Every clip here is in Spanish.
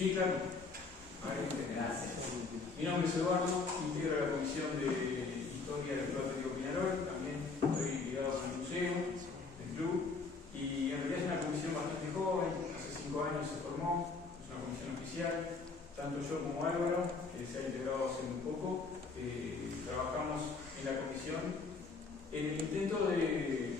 Sí, claro. Gracias. Mi nombre es Eduardo, integro la Comisión de Historia del Club Atlético Peñarol, también estoy ligado con el museo del club, y en realidad es una comisión bastante joven, hace 5 años se formó, es una comisión oficial, tanto yo como Álvaro, que se ha integrado hace muy poco, trabajamos en la comisión en el intento de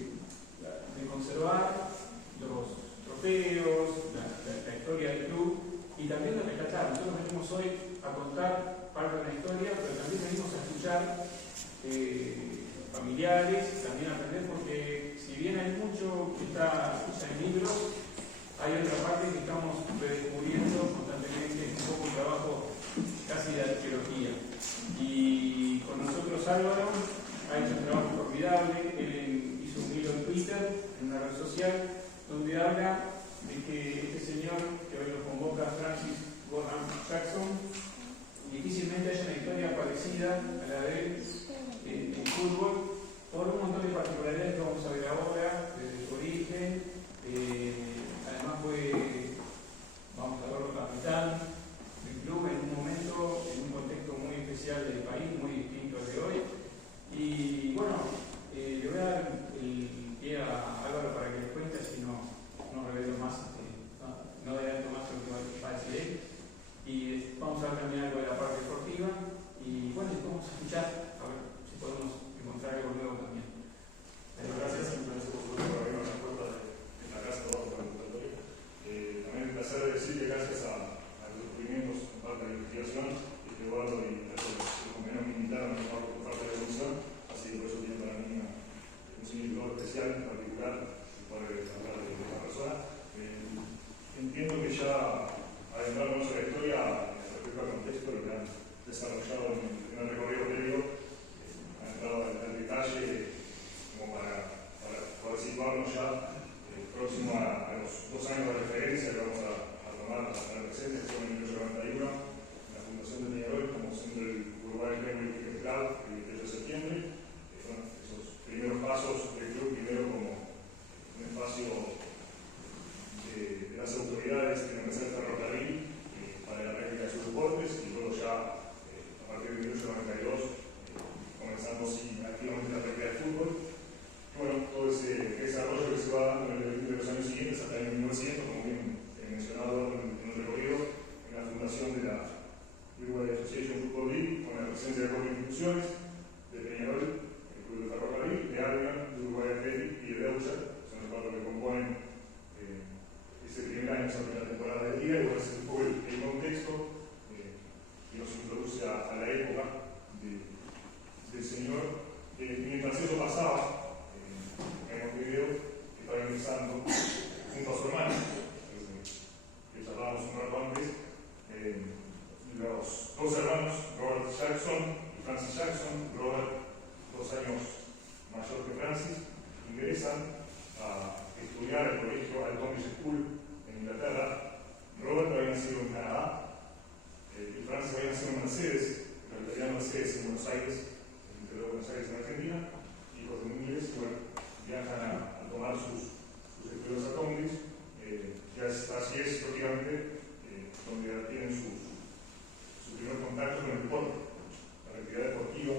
conservar los trofeos, la historia del club, y también de rescatar. Nosotros venimos hoy a contar parte de la historia, pero también venimos a escuchar familiares, también a aprender, porque si bien hay mucho que está en libros, hay otra parte que estamos redescubriendo constantemente, un poco un trabajo casi de arqueología. Y con nosotros Álvaro ha hecho un trabajo formidable. Él hizo un hilo en Twitter, en una red social, donde habla de que este señor que hoy nos convoca, Francis Gordon Jackson, difícilmente haya una historia parecida a la de él en fútbol, por un montón de particularidades que vamos a ver ahora, desde su origen. Además vamos a verlo capitán del club en un momento, en un contexto muy especial del país, muy distinto al de hoy. Y bueno, le voy a dar el pie a Álvaro para que les cuente, si no revelo más, no adelanto más lo que va a decir él. Y vamos a ver también algo de la parte deportiva. Y bueno, vamos a escuchar, a ver si podemos encontrar algo nuevo también. Gracias, por supuesto, por abrir la puerta de la casa de la convocatoria. También un placer decir que gracias a los descubrimientos en parte de la investigación, Eduardo y los compañeros me invitaron a formar parte de la comisión, así que por eso tiene para mí un significado especial, en particular, poder hablar de esta persona. Entiendo que ya adentrarnos en la historia respecto al contexto, lo que han desarrollado en el recorrido previo, han entrado al detalle como para poder situarnos ya próximo a los 2 años de referencia que vamos a tomar a tener presente, que fue en 1891, en la fundación de Peñarol como centro del Uruguay Club Club, el 28 de septiembre. Bueno, esos primeros pasos del club, primero como un espacio de las autoridades de la empresa del ferrocarril para la práctica de sus deportes, y luego ya a partir de 1892 comenzando activamente la práctica del fútbol. Bueno, todo ese desarrollo que se va dando en el de los años siguientes hasta el año 1900, como bien mencionado en el recorrido, en la fundación de la Uruguay Association Football League, con la presencia de 4 instituciones, de Peñarol, el Club de Ferrocarril, de Argan, de Uruguay Athletic y de Deutscher, son los 4 que componen ese primer año, esa primera temporada de liga. Y bueno, ese es un poco el contexto que nos introduce a la época del señor. Mientras eso pasaba, en Montevideo, que estaba ingresando junto a su hermano, que charlábamos un rato antes, los 2 hermanos, Robert Jackson y Francis Jackson. Robert, 2 años mayor que Francis, ingresan a estudiar el colegio al Tonbridge School en Inglaterra. Robert había nacido en Canadá y Francis había nacido en Mercedes, en la localidad de Mercedes, en Buenos Aires, entre Buenos Aires en Argentina, hijos de un inglés. Bueno, viajan a tomar sus estudios a Tonbridge. Así es, lógicamente, donde tienen su primer contacto con el deporte, la actividad deportiva,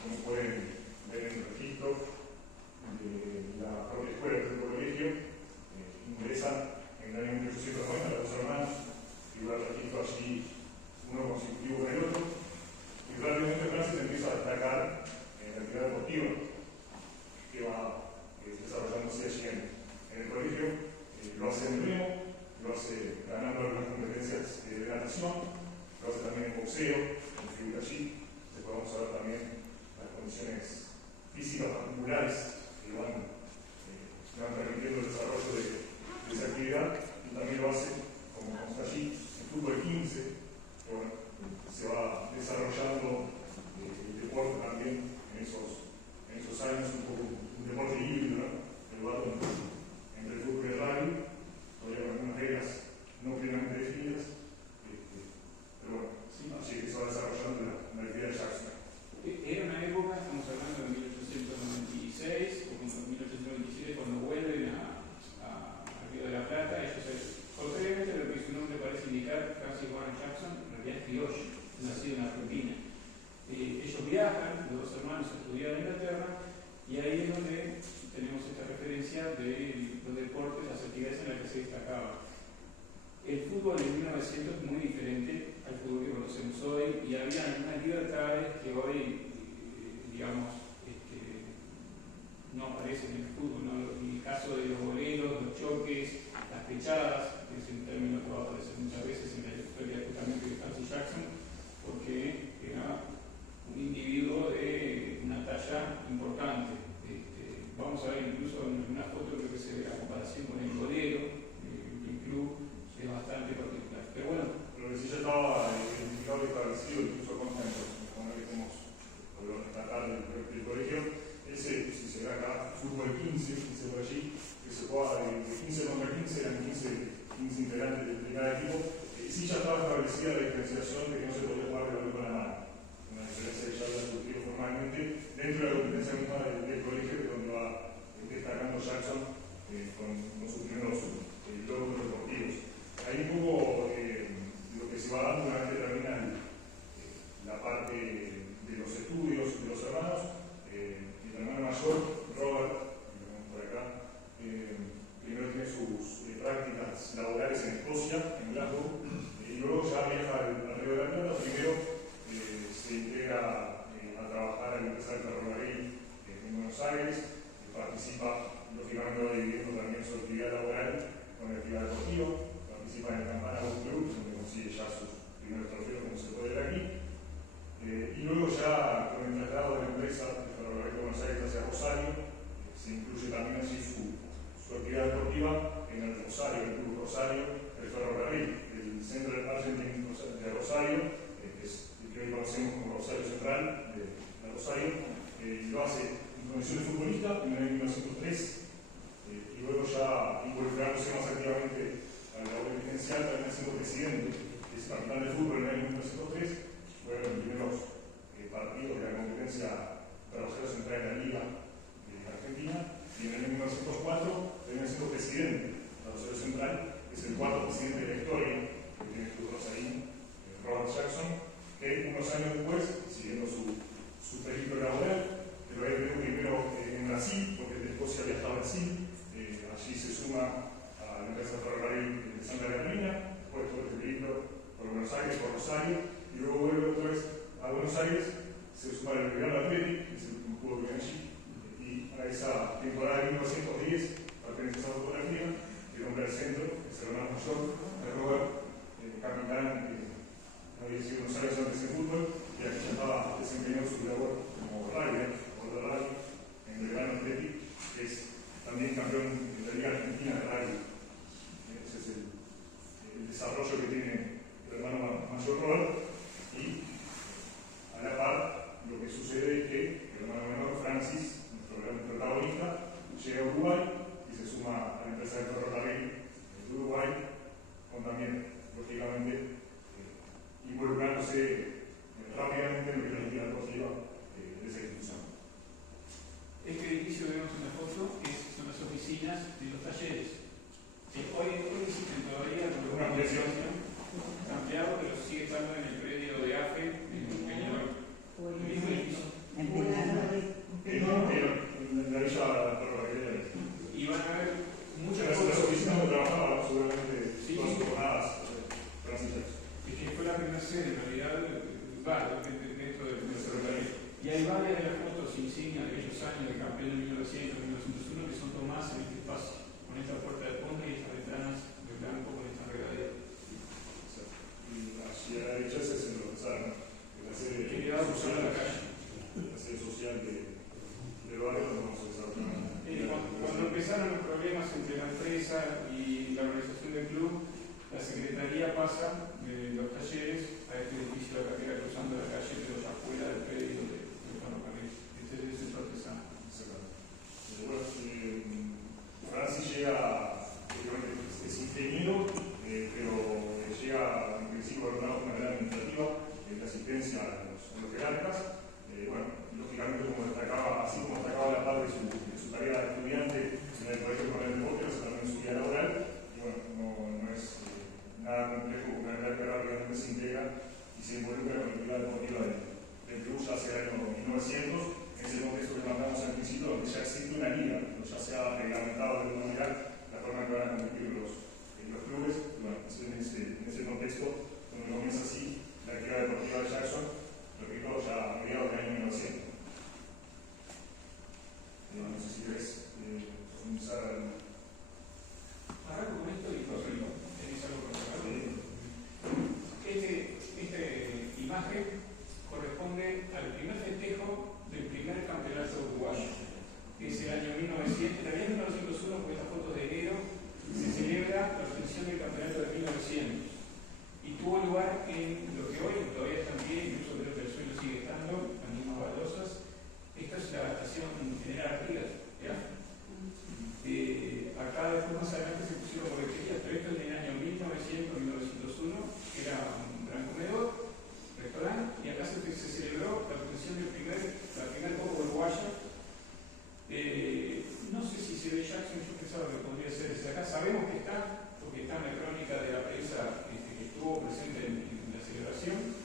como pueden ver en el registro de la propia escuela del colegio. Ingresan en el año 1890 los 2 hermanos, figura el registro allí, uno consecutivo con el otro, y rápidamente Francis empieza a destacar en la actividad deportiva que va desarrollando deportes, las actividades en las que se destacaba. El fútbol en 1900 es muy diferente al fútbol que conocemos hoy y había algunas libertades que hoy, digamos, no aparecen en el fútbol, ¿no? En el caso de los boleros, los choques, las pechadas, que es un término que va a aparecer muchas veces en la historia justamente de Francis Jackson, porque era un individuo de una talla importante. Vamos a ver incluso en una foto, creo que se ve la comparación con el bolero, el club es bastante particular. Pero bueno. Lo que sí ya estaba identificado y establecido, incluso consta en lo que hemos podido rescatar del colegio, ese, si se ve acá, fútbol 15, dice por allí, que se juega de 15 contra 15, eran 15 integrantes de cada equipo. Sí ya estaba establecida la diferenciación de que no se podía jugar de balón con la mano. Una diferencia que ya había surgido formalmente dentro de la competencia misma del colegio, que es donde va destacando Jackson con sus primeros logros deportivos. Hay un poco lo que se va dando una vez que termina la parte de los estudios de los hermanos. El hermano mayor, Robert, que lo vemos por acá, primero tiene sus prácticas laborales en Escocia, en Glasgow, y luego ya viaja al Río de la Plata. Primero se integra a trabajar en la empresa del ferrocarril en Buenos Aires, participa, lógicamente va dividiendo también su actividad laboral con la actividad deportiva, participa en el Campana Book Club, donde consigue ya sus primeros trofeos, como se puede ver aquí. Y luego ya con el traslado de la empresa de Ferrocarril de Buenos Aires hacia Rosario, se incluye también allí su actividad deportiva en el Rosario, el Club Rosario, el Ferrocarril, el Centro Argentino de Rosario, que es el que hoy conocemos como Rosario Central de Rosario, lo hace en condiciones de futbolista en el año 1903, y luego ya involucrándose más activamente a la labor dirigencial, también siendo presidente de ese capitán de fútbol en el año 1903. Fueron los primeros partidos de la competencia de Rosario Central en la Liga de Argentina, y en el año 1904 termina siendo presidente de Rosario Central, que es el cuarto presidente de la historia que tiene el club rosarino, Robert Jackson, que unos años después, siguiendo su periplo laboral, que lo había tenido primero en Brasil, porque de Escocia viajaba a Brasil, allí se suma a la empresa de ferrocarril de Santa Catarina, después todo este periplo por Buenos Aires, por Rosario, y luego vuelve otra vez a Buenos Aires, se suma al Real Athletic, que es el último club que viene allí, y a esa temporada de 1910 pertenece a esa fotografía, que nombra el centro, que es el hermano mayor de Robert, capitán, había sido unos años antes en fútbol, y aquí ya estaba desempeñando su labor como rider, o de rally, en el Real Athletic, que es también campeón de la Liga Argentina de rally. Ese es el desarrollo que tiene el hermano mayor Robert. Y a la par, lo que sucede es que el hermano menor, Francis, nuestro gran protagonista, llega a Uruguay y se suma a la empresa de ferrocarril de Uruguay, con también, lógicamente, involucrándose rápidamente en lo que es la actividad deportiva de esa institución. Este edificio que vemos en la foto son las oficinas de los talleres. Hoy existen todavía una ampliación. Está ampliado, pero sigue estando en el predio de AFE, en un pequeño edificio. En la villa ferrocarrilera. Y van a ver muchas las cosas. oficinas donde trabajaba seguramente Sí, todas sus jornadas transitas. Es que fue la primera sede, en realidad, dentro del ferrocarril. Y hay varias de las fotos insignias de aquellos años del campeón de 1900, 1901, que son tomadas en este espacio, con esta puerta de ponte y estas ventanas de blanco con esta regadera. Y allí a la derecha ese es el Gonzalo, la sede social de la calle. La sede social del barrio donde vamos a desarrollar. Cuando empezaron los problemas entre la empresa y la organización del club, la secretaría pasa de los talleres a este edificio de la carrera cruzando la calle, pero ya fuera del predio del ferrocarril. Este es el centro artesano. Bueno, Francis llega, es ingeniero, pero llega en principio con una gran administrativa de asistencia a los jerarcas. Bueno, lógicamente, como destacaba, así como destacaba la parte de su tarea de estudiante en el colegio con el deporte, también en su vida laboral. Y bueno, no es nada complejo, una carrera que rápidamente se integra y se involucra con la actividad deportiva del club, ya acá. Sabemos que está, porque está en la crónica de la prensa que estuvo presente en la celebración.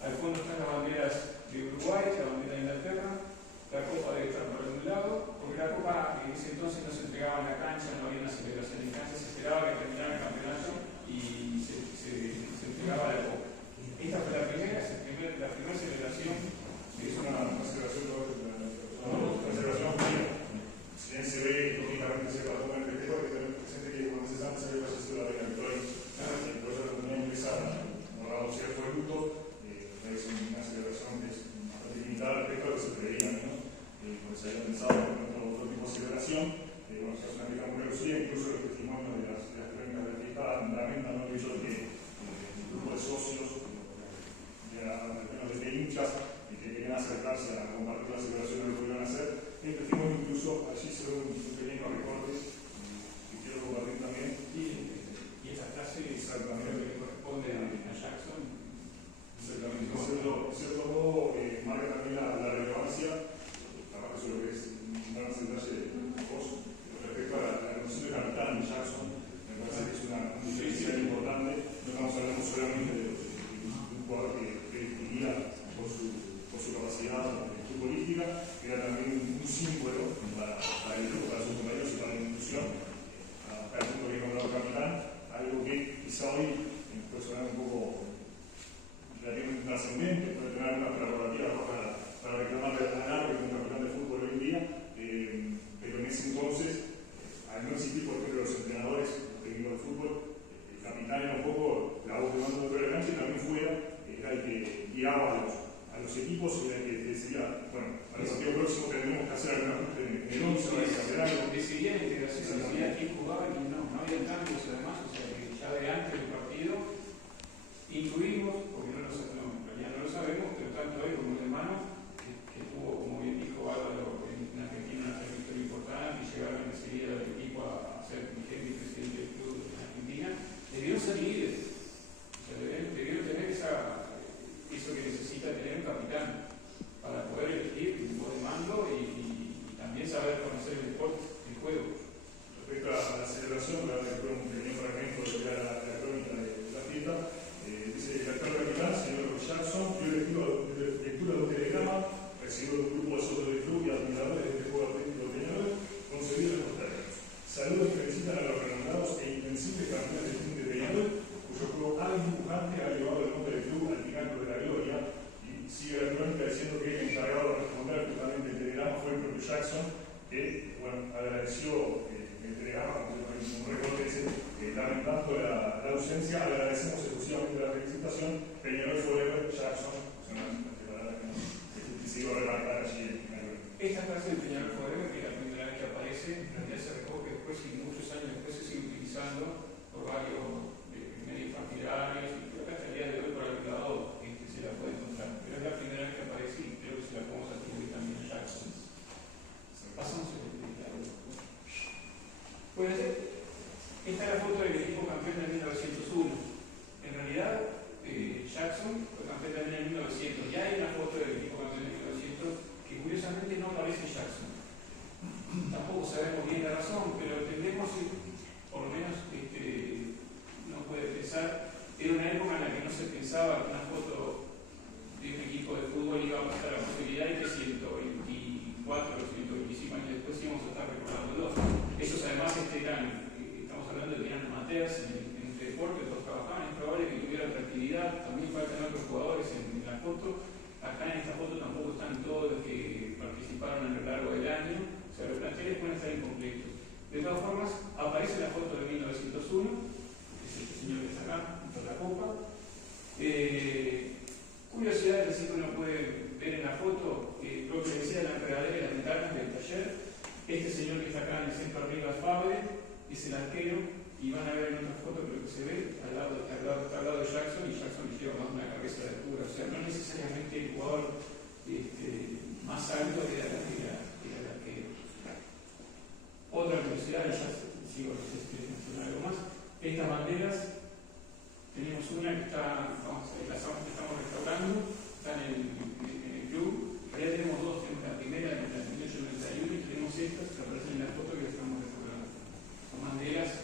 Al fondo están las banderas de Uruguay, la bandera de Inglaterra. La copa debe estar por algún lado, porque la copa en ese entonces no se entregaba en la cancha, no había una celebración en cancha, se esperaba que terminara el campeonato y se entregaba la copa. Esta fue la primera celebración. Es una celebración judía. Si bien se ve, lógicamente, cierta forma en el festejo, hay que tener presente que cuando se sabe, se había fallecido la reina Victoria. Y por eso la comunidad inglesa guardado cierto luto. Es una celebración que es bastante limitada respecto a lo que se preveía, ¿no? Porque se había pensado en otro tipo de celebración. Bueno, se hace una fiesta muy reducida, incluso los testimonios de las crónicas de la fiesta lamentan, ¿no? El hecho de que el grupo de socios, al menos de hinchas, que querían acercarse a compartir la celebración de lo que iban a hacer. El testimonio incluso allí se ve un pequeño recorte que quiero compartir también. Y esa frase exactamente que corresponde a Jackson. Exactamente. En cierto modo, marca también la relevancia, capaz que eso lo que es un gran detalle de vos, respecto a la condición de capitán de Jackson. Me parece que es una diferencia importante. No estamos hablando solamente de un jugador que distinguía por su capacidad futbolística, que era también un símbolo para el grupo, para sus compañeros y para la institución. Para el punto que he nombrado capitán, algo que quizá hoy puede sonar un poco relativamente trascendente, puede tener algunas prerrogativas para reclamar ganar que es un capitán de fútbol hoy en día, pero en ese entonces, al no existir, por ejemplo, los entrenadores, los técnicos de fútbol, el capitán era un poco la voz de mando dentro de la cancha y también fuera, era el que guiaba a los equipos y era el que decía, bueno, para el partido próximo tendremos que hacer algún ajuste en el 11 para cambiar algo. Decidía la integración, decidía quién jugaba y quién no había cambios además, o sea que ya de antes del partido incluimos, porque en realidad no lo sabemos, pero tanto él como el hermano, que tuvo, como bien dijo Álvaro, en Argentina una trayectoria importante y llegaron enseguida al equipo a ser dirigente y presidente del club en Argentina, debieron ser líderes, o sea, debieron tener eso que necesita tener un capitán para poder elegir un buen mando y también saber conocer el deporte, el juego. Respecto a la celebración, voy a leer un pequeño fragmento de lo que era la crónica de la fiesta. Dice: el actual capitán, señor Jackson, dio lectura de un telegrama recibido de un grupo de socios del club y admiradores de este juego artístico de Peñarol, concebido en estos términos. Saludos y felicitan a los renombrados e invencibles campeones del club de Peñarol, cuyo juego hábil y pujante ha llevado el nombre del club al pináculo de la gloria. Y sigue la crónica diciendo que el encargado de responder justamente el telegrama fue el propio Jackson, que, bueno, agradeció el telegrama, un recorte dice, lamentando la ausencia, agradecemos exclusivamente la felicitación, Peñarol Forever, Jackson, son las palabras que sigo remarcar allí en el. Esta frase de Peñarol Forever, que es la primera vez que aparece, en realidad se recoge después y muchos años después se sigue utilizando por varios medios partidarios y creo que hasta el día de hoy por algún lado se la puede encontrar, pero es la primera vez que aparece y creo que se la podemos atribuir también a Jackson. Pasamos a pues esta es la foto del equipo campeón de 1901. En realidad, Jackson fue campeón también en 1900. Ya hay una foto del equipo campeón de 1900 que curiosamente no aparece Jackson. Tampoco sabemos bien la razón, pero entendemos, por lo menos no puede pensar, era una época en la que no se pensaba que una foto de un equipo de fútbol iba a pasar la posibilidad de que 124 o 125 años después íbamos a estar recordándolo. Esos además estamos hablando de que eran amateurs en este deporte, todos trabajaban, es probable que tuvieran otra actividad, también faltan otros jugadores en la foto. Acá en esta foto tampoco están todos los que participaron a lo largo del año, o sea, los planteles pueden estar incompletos. De todas formas, aparece la foto de 1901, que es este señor que está acá, junto a la copa. Curiosidades así que uno puede ver en la foto, lo que decía la enredadera y las ventanas del taller. Este señor que está acá en el centro arriba es Fabre, es el arquero, y van a ver en otra foto que lo que se ve al lado de Jackson, y Jackson le lleva más una cabeza de altura, o sea, no necesariamente el jugador más alto era el arquero. Otra curiosidad, ya sigo, no sé si quieres mencionar algo más. Estas banderas, tenemos una que estamos restaurando, está en el club. Ya tenemos dos, tenemos la primera en la 1891 y tenemos estas que aparecen en la foto que estamos restaurando. Son banderas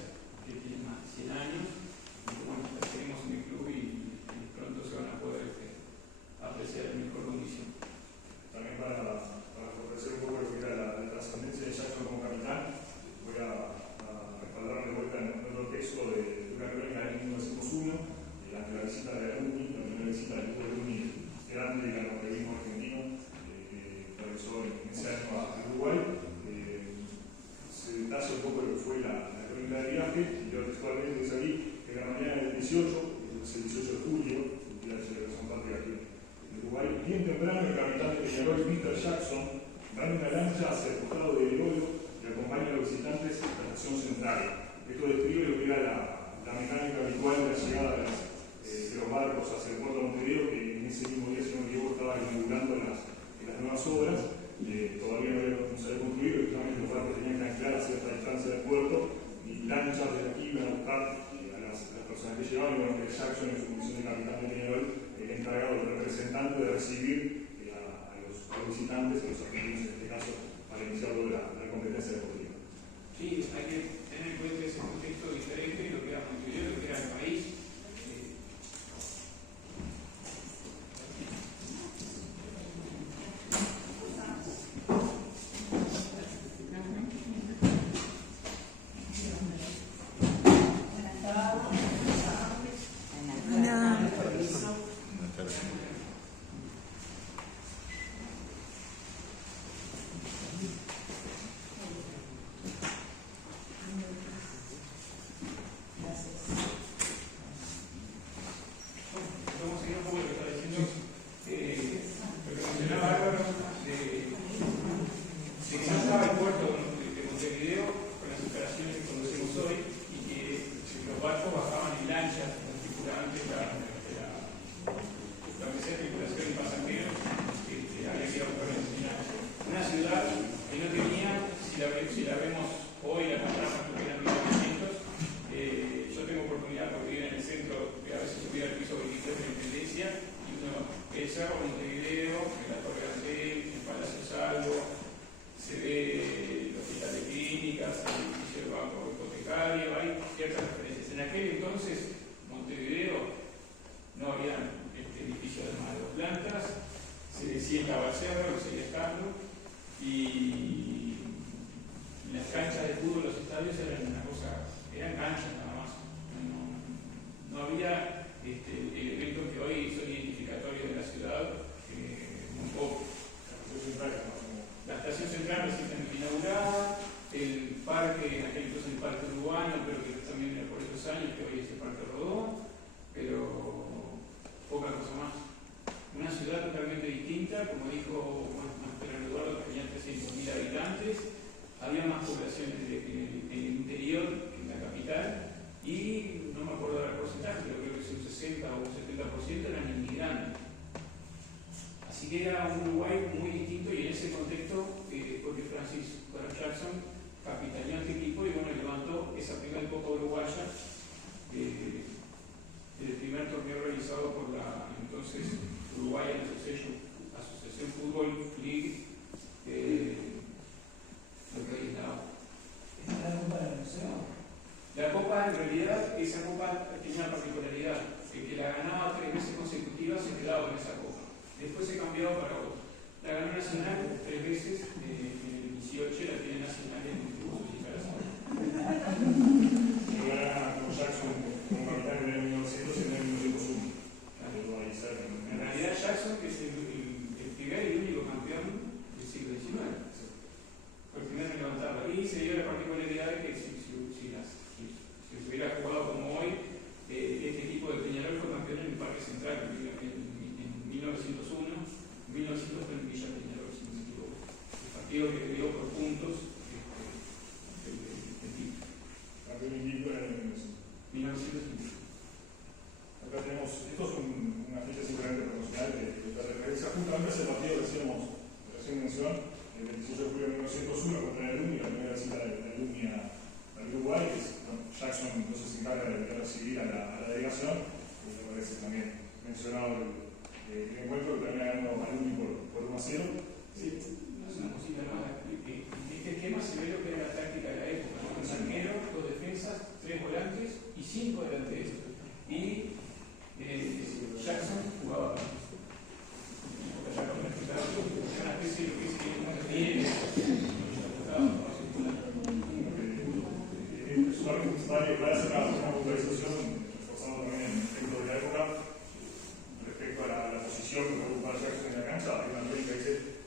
en el viaje, y yo textualmente dice aquí, que la mañana del 18, es el 18 de julio, el día de la celebración patria aquí en Uruguay, bien temprano el capitán de Peñarol, Peter Jackson, va en una lancha hacia el costado de Oro y acompaña a los visitantes a la estación central. Esto describe lo que era la mecánica habitual de la llegada de los barcos hacia el puerto de Montevideo, que en ese mismo día, si no me equivoco, estaba inaugurando las nuevas obras. Todavía no se había concluido, justamente los barcos tenían que anclar a cierta distancia del puerto y lanchas desde aquí iban a buscar a las personas que llevaban, y bueno, que Jackson, en su función de capitán de Peñarol, el encargado del representante de recibir a los visitantes, a los argentinos en este caso, para iniciar la competencia deportiva. Sí, hay que tener en cuenta ese contexto diferente de lo que era Montevideo, lo que era el país.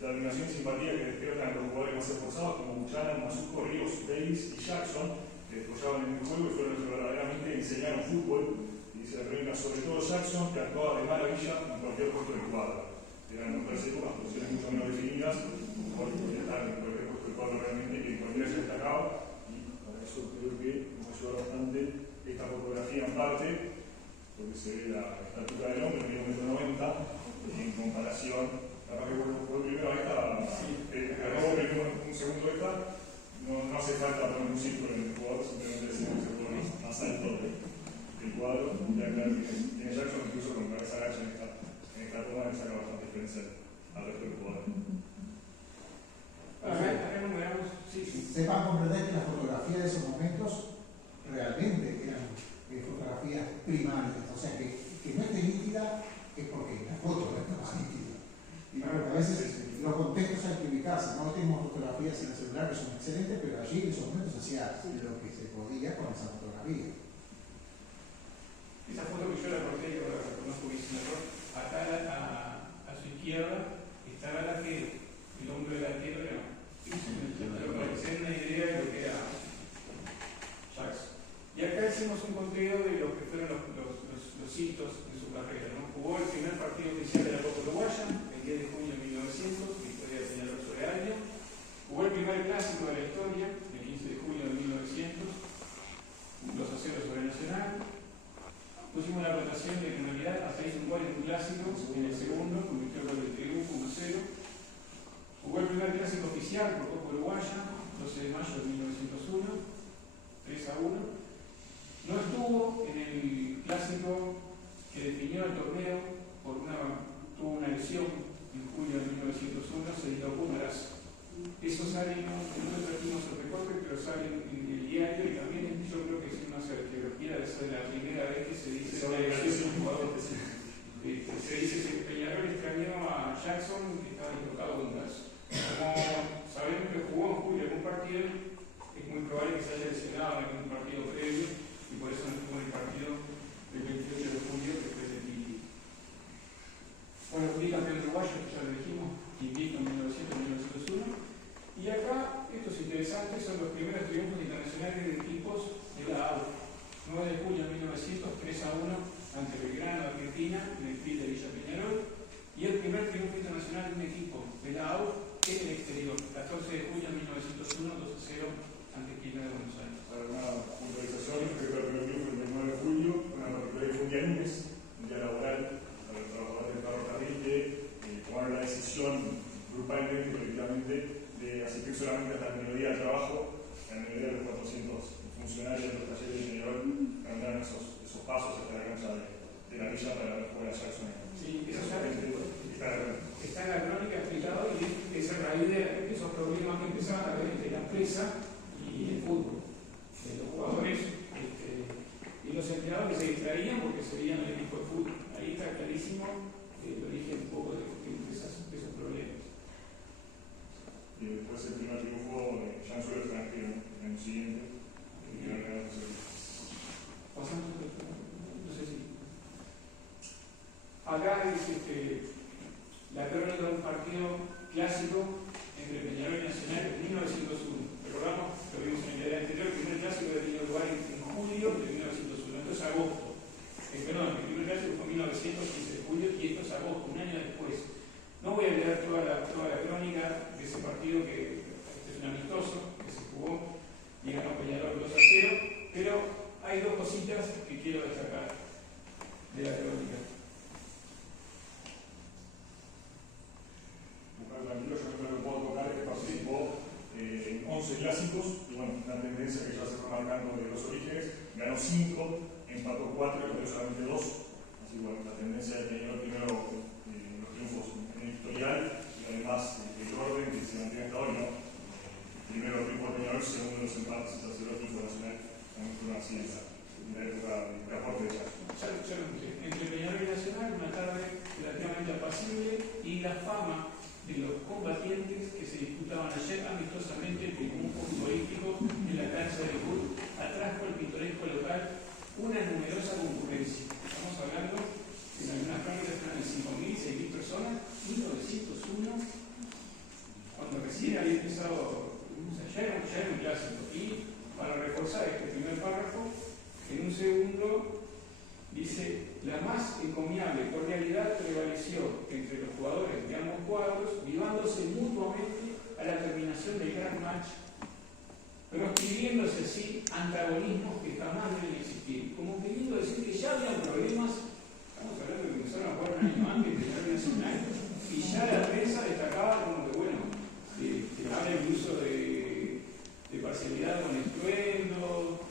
La animación y simpatía que despiertan a los jugadores más esforzados como Buchanan, Masuko, Ríos, Davis y Jackson, desarrollaban en el juego y fueron los que verdaderamente enseñaron fútbol. Y dice la crónica, sobre todo Jackson, que actuaba de maravilla en cualquier puesto del cuadro. Eran otras épocas, posiciones mucho menos definidas, hoy podía estar en cualquier puesto del cuadro realmente, que en cualquiera se destacaba. Y para eso creo que nos ayuda bastante esta fotografía en parte, porque se ve la estatura del hombre, medio 1,90 m, en comparación. Capaz que por primera vez acabo de ver un segundo esta, no hace falta poner un círculo en el jugador, simplemente decimos que se pone más alto del cuadro. Ya claro que tiene Jackson, incluso con cabeza agacha en esta toma, le saca bastante diferencia al resto del jugador. Sepan comprender que las fotografías de esos momentos realmente eran fotografías primarias, o sea que no esté nítida es porque la foto no está más nítida. Y a veces los contextos hay que ubicarse, no tenemos fotografías en el celular que son excelentes, pero allí en esos momentos se hacía lo que se podía con esa fotografía. Esa foto que yo la corté, que ahora reconozco que hice un error, acá a su izquierda estaba la que el hombre delantero era. Pero para que se den una idea de lo que era Jackson. Y acá hicimos un conteo de lo que fueron los hitos de su carrera, ¿no? Jugó el primer partido oficial de la Copa Uruguaya, el 10 de junio de 1900, victoria de Peñarol sobre Año. Jugó el primer clásico de la historia, el 15 de junio de 1900, 2-0 sobre Nacional. Pusimos la rotación de penalidad, hasta hizo un gol en un clásico, en el segundo, convirtió el gol de triunfo 1-0. Jugó el primer clásico oficial por Copa Uruguaya, 12 de mayo de 1901, 3-1. No estuvo en el clásico que definió el torneo, tuvo una lesión en julio de 1901, se dio Pumaraz. Eso sale, no trajimos el recorte, pero sale en el diario y también yo creo que es una arqueología, esa es la primera vez que se dice una lesión de un jugador. Se dice que Peñarol extrañó a Jackson que estaba dislocado de un brazo. Como sabemos que jugó en julio algún partido, es muy probable que se haya lesionado en algún partido previo y por eso no estuvo en el partido del 28 de julio que fue el Titi. Bueno, fui campeón uruguayo, que ya lo dijimos, invicto en 1900-1901. Y acá, esto es interesante, son los primeros triunfos internacionales de equipos de la AU. 9 de julio de 1900, 3-1 ante Belgrano, Argentina, en el FIL de Villa Peñarol. Y el primer triunfo internacional de un equipo de la AU en el exterior, 14 de junio de 1901, 2-0 ante Quilmes de Buenos Aires. Para una puntualización respecto al primer triunfo el 29 de julio, una particularidad fue un día lunes, un día laboral para los trabajadores del ferrocarril que tomaron la decisión grupalmente y colectivamente de asistir solamente hasta el mediodía al trabajo, en el mediodía de los 400 funcionarios de los talleres de Peñarol caminaron esos pasos hasta la cancha de la villa para ver jugar a Jackson. Sí, eso está en la crónica explicado y es a raíz de esos problemas que empezaban a haber entre la empresa y el fútbol, de los jugadores y los empleados que se distraían porque se veían el equipo de fútbol. Ahí está clarísimo el origen un poco de esos problemas. Y después el primer triunfo ya en suelo extranjero, en el siguiente, pasando, no sé si. Acá es la crónica de un partido clásico entre Peñarol y Nacional en 1901. Recordamos, lo vimos en el día anterior, el primer clásico de tenido lugar en julio de 1901, esto es agosto. Perdón, el primer clásico fue en 1915 de julio y esto es agosto, un año después. No voy a leer toda la crónica de ese partido que es un amistoso que se jugó y ganó Peñarol 2-0, pero hay dos cositas que quiero destacar de la crónica. Tranquilo, yo creo que puedo tocar que participó en 11 clásicos y bueno, una tendencia que ya se fue marcando de los orígenes, ganó 5, empató 4 y perdió solamente 2, así que bueno, la tendencia de Peñarol primero los triunfos en el historial y además el orden que se mantiene hasta hoy, ¿no? Primero el triunfo de Peñarol, segundo los empates y tercero el triunfo nacional, también fueron así en la época de aporte de Jackson. Entre Peñarol y Nacional, una tarde relativamente apacible y la fama de los combatientes que se disputaban ayer amistosamente como un futbolístico en la cancha de fútbol atrajo al pintoresco local una numerosa concurrencia. Estamos hablando, en algunas crónicas eran de 5.000, 6.000 personas, 1901, cuando recién había empezado, o sea, ya era un clásico. Y para reforzar este segundo, dice, la más encomiable cordialidad prevaleció entre los jugadores de ambos cuadros, vivándose mutuamente a la terminación del gran match, proscribiéndose así antagonismos que jamás deben existir. Como queriendo decir que ya habían problemas, estamos hablando de que empezaron a jugar un año antes de la Nacional, y ya la prensa destacaba como que, bueno, que habla incluso de parcialidad con estruendo,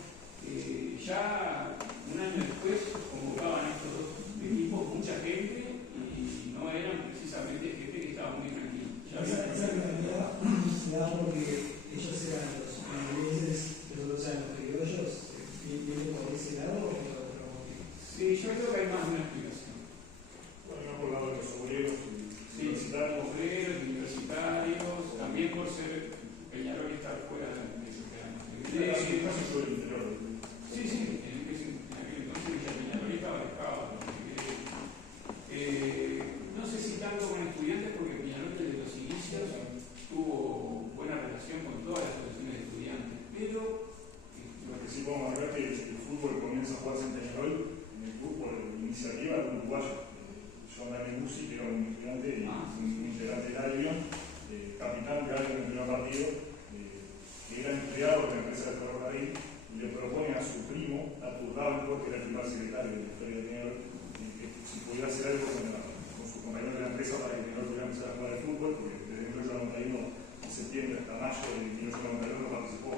ya un año después convocaban a estos dos equipos mucha gente y no eran precisamente gente que estaba muy tranquila. Esa rivalidad se da porque ellos eran los ingleses, los otros eran los criollos, ¿viene por ese lado o por otro motivo? Sí, yo creo que hay más de una explicación. Bueno, no por lado de los obreros Sí, obreros, universitarios, también por ser Peñarol y estar fuera de ese plano. casi sobre el interior. Sí, en aquel entonces Villa Peñarol estaba dejado. No sé si tanto con estudiantes, porque Peñarol desde los inicios tuvo buena relación con todas las asociaciones de estudiantes, pero Lo que sí puedo marcar que el fútbol comienza a jugarse en Peñarol, en el fútbol, iniciativa de un uruguayo. John Musi, que era un estudiante y un integrante del Albion, capitán de Albion en el primer partido, que era empleado de la empresa de ferrocarril, y le propone a su primo, a Turdauro, que era el primer secretario de la historia de Peñarol, que si pudiera hacer algo con sus compañeros de la empresa para que Peñarol pudiera empezar a jugar al fútbol, porque desde 1991, en septiembre hasta mayo de 1991, no participó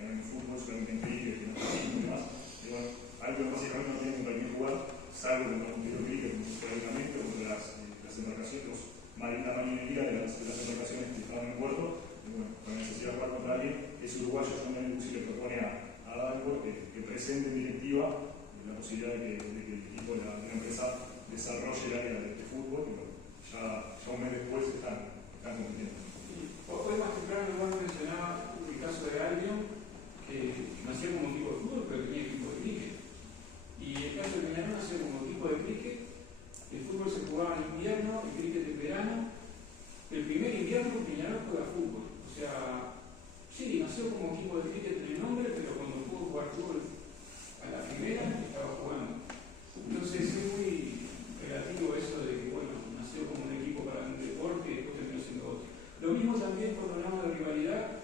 en el fútbol, solamente en cricket, en el y demás. Y bueno, Albion básicamente no tiene que permitir jugar, salvo en un tiro cricket, periódicamente, contra las embarcaciones, la marinería de las embarcaciones que estaban en el puerto, y bueno, con la necesidad de jugar contra alguien, es uruguayo, John Musi le propone a Danco que presente en directiva la posibilidad de que el equipo de la empresa desarrolle el área de fútbol, y bueno, ya un mes después están compitiendo. hoy más temprano igual mencionaba el caso de Albion, que nació como equipo de fútbol, pero tenía equipo de cricket. Y el caso de Peñarol nació como equipo de cricket, el fútbol se jugaba en invierno, el cricket en verano. El primer invierno Peñarol juega fútbol. O sea, sí, nació como equipo de cricket en el nombre, pero cuando pudo jugar fútbol a la primera estaba jugando. Entonces es muy relativo eso de que, bueno, nació como un equipo para un deporte y después terminó siendo otro. Lo mismo también cuando hablamos de rivalidad,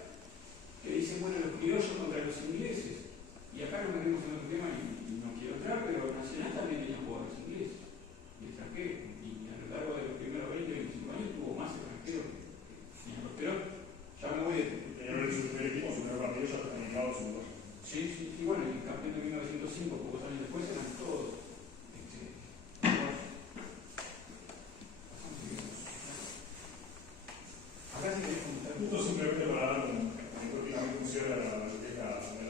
que dicen, bueno, los criollos contra los ingleses. Y acá nos metemos en otro tema y no quiero entrar, pero Nacional también tenía jugadores ingleses y extranjeros. Y a lo largo de los primeros 20-25 años tuvo más extranjeros que Peñarol. Pero ya me voy de... Peñarol es su primer equipo, su primer partido ya está eliminado su lugar. Sí, y bueno, el campeón de 1905, pocos años después, eran todos. Acá sí querés comentar. Justo simplemente para dar también funciona la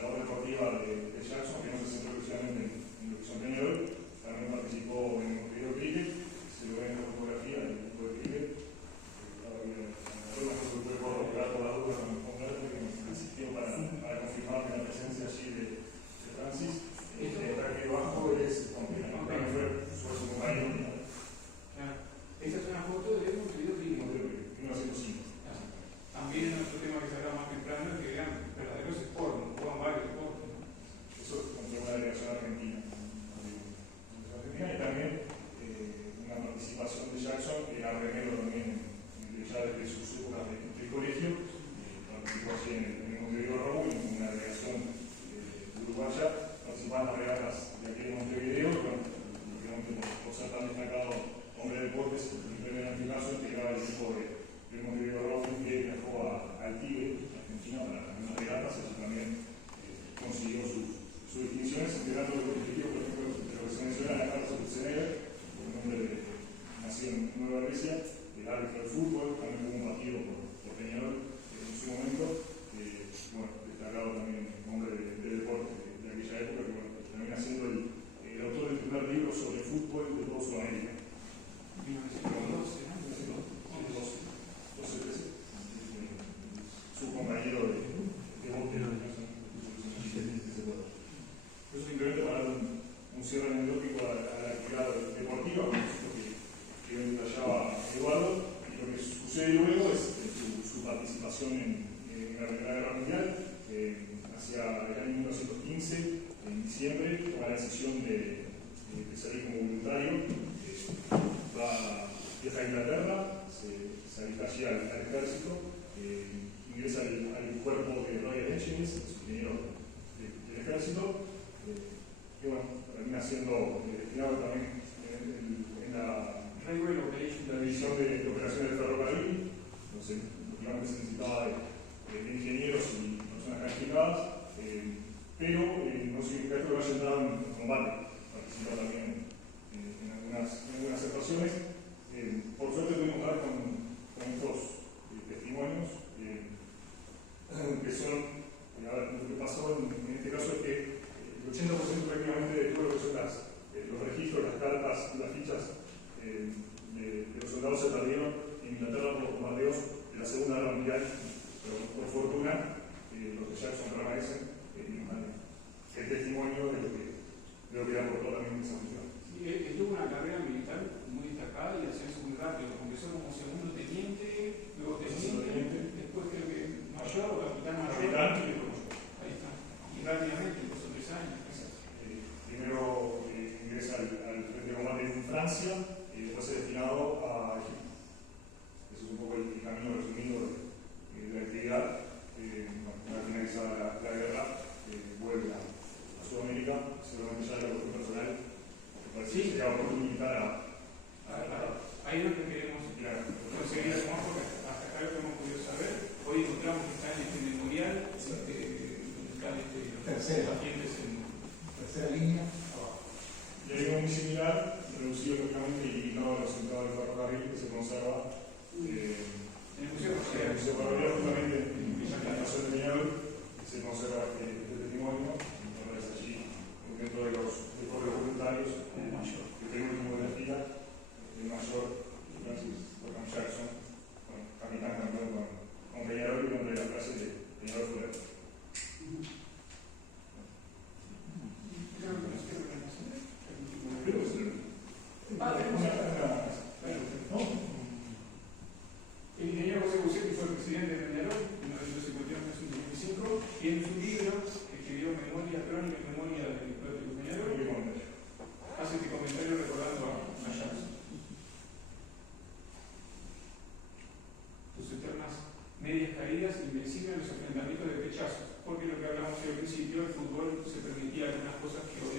labor deportiva de Jackson, que no se centró exclusivamente en lo que son Peñarol, también participó en un periodo de cricket, se lo ve en la fotografía del equipo de cricket. Algunas cosas que puede corroborar por la duda con Berto, que me insistió para confirmar la presencia allí de Francis. toma la decisión de salir como voluntario, viaja a Inglaterra, se alista allí al ejército, ingresa al cuerpo de Royal Engineers, los ingenieros del ejército, y bueno, termina siendo destinado también en la división de operaciones del ferrocarril. Entonces, lógicamente se necesitaba de ingenieros y personas calificadas, pero no significa que vaya a entrar en combate, participa también en algunas situaciones. Por suerte pudimos dar con estos testimonios que son, a ver, lo que pasó en este caso es que el 80% prácticamente de todo lo que son los registros, las cartas, las fichas de los soldados se perdieron en Inglaterra por los bombardeos de la Segunda Guerra Mundial, pero por fortuna los de Jackson permanecen y nos dan el testimonio de lo que aportó también esa función. Sí, tuvo una carrera militar muy destacada y ascenso muy rápido. Comenzó como segundo teniente, luego teniente, después creo que mayor o capitán mayor. Ahí está. Y rápidamente, pasó 3 años. Primero ingresa al frente de combate en Francia y después es destinado a Egipto. Eso es un poco el camino resumido de la actividad. Una vez finalizada la guerra, vuelve a Sudamérica, seguramente ya de la cuestión personal. Sí, sería oportuno invitar ahí es donde queremos conseguir más, porque hasta acá lo que hemos podido saber. Hoy encontramos que está en este memorial, donde están los pacientes en tercera línea. Y hay algo muy similar, reducido lógicamente y limitado a los centrados del ferrocarril que se conserva en el Museo Ferroviario, justamente en la estación de Peñarol, se conserva este testimonio. Entonces allí, dentro de los voluntarios, que tengo el último de la fila, el mayor Francis Wickham Jackson, capitán campeón con Peñarol y nombre de la clase de Peñarol Fuller. El ingeniero José Bucetti fue presidente de Peñarol en 1951-1955 y en su libro que escribió Memoria Crónica y Memoria del propio Peñarol hace este comentario recordando a Jackson. Sus eternas medias caídas invencibles en los enfrentamientos de pechazos, porque lo que hablamos al principio, el fútbol se permitía algunas cosas que hoy